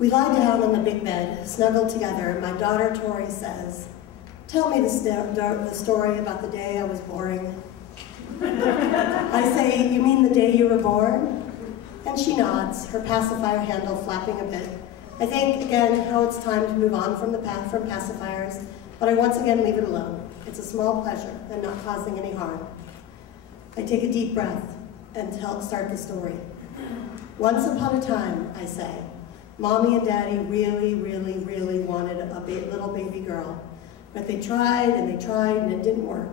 We lie down on the big bed, snuggled together, and my daughter Tori says, "Tell me the story about the day I was Bor-ing." I say, "You mean the day you were born?" And she nods, her pacifier handle flapping a bit. I think, again, how it's time to move on from pacifiers, but I once again leave it alone. It's a small pleasure and not causing any harm. I take a deep breath and start the story. Once upon a time, I say, Mommy and Daddy really, really, really wanted a little baby girl, but they tried and it didn't work.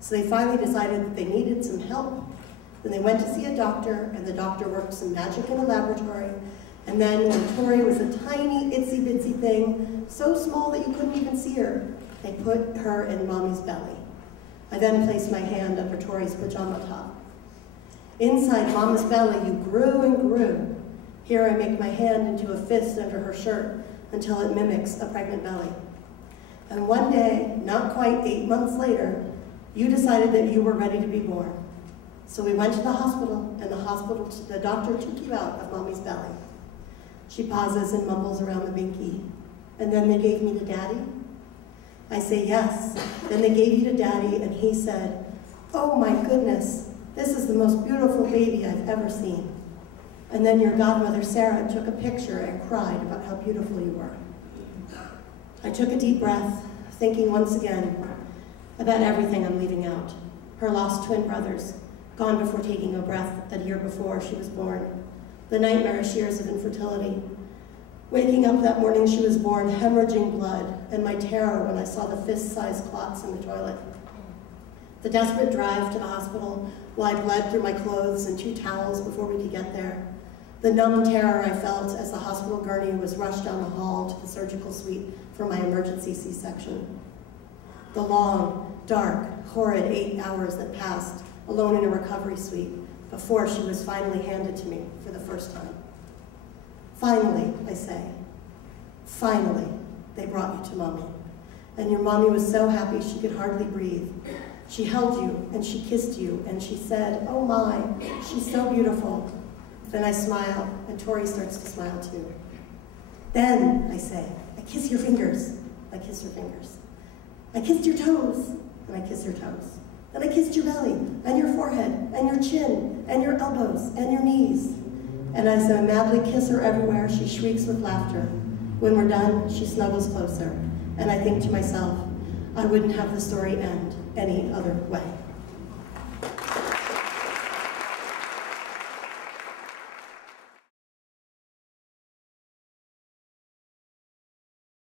So they finally decided that they needed some help. Then they went to see a doctor, and the doctor worked some magic in the laboratory. And then when Tori was a tiny, itsy-bitsy thing, so small that you couldn't even see her, they put her in Mommy's belly. I then placed my hand under Tori's pajama top. Inside Mama's belly, you grew and grew. Here I make my hand into a fist under her shirt until it mimics a pregnant belly. And one day, not quite 8 months later, you decided that you were ready to be born. So we went to the hospital, and the doctor took you out of Mommy's belly. She pauses and mumbles around the binky. And then they gave me to Daddy? I say, yes. Then they gave you to Daddy, and he said, "Oh my goodness, this is the most beautiful baby I've ever seen." And then your godmother, Sarah, took a picture and cried about how beautiful you were. I took a deep breath, thinking once again about everything I'm leaving out. Her lost twin brothers, gone before taking a breath a year before she was born. The nightmarish years of infertility. Waking up that morning she was born, hemorrhaging blood, and my terror when I saw the fist-sized clots in the toilet. The desperate drive to the hospital while I bled through my clothes and 2 towels before we could get there. The numb terror I felt as the hospital gurney was rushed down the hall to the surgical suite for my emergency C-section. The long, dark, horrid 8 hours that passed alone in a recovery suite before she was finally handed to me for the first time. Finally, I say, finally, they brought you to Mommy. And your Mommy was so happy she could hardly breathe. She held you and she kissed you and she said, "Oh my, she's so beautiful." Then I smile and Tori starts to smile too. Then, I say, I kiss your fingers. I kiss her fingers. I kissed your toes, and I kiss her toes. Then I kissed your belly, and your forehead, and your chin, and your elbows, and your knees. And as I madly kiss her everywhere, she shrieks with laughter. When we're done, she snuggles closer, and I think to myself, I wouldn't have the story end any other way.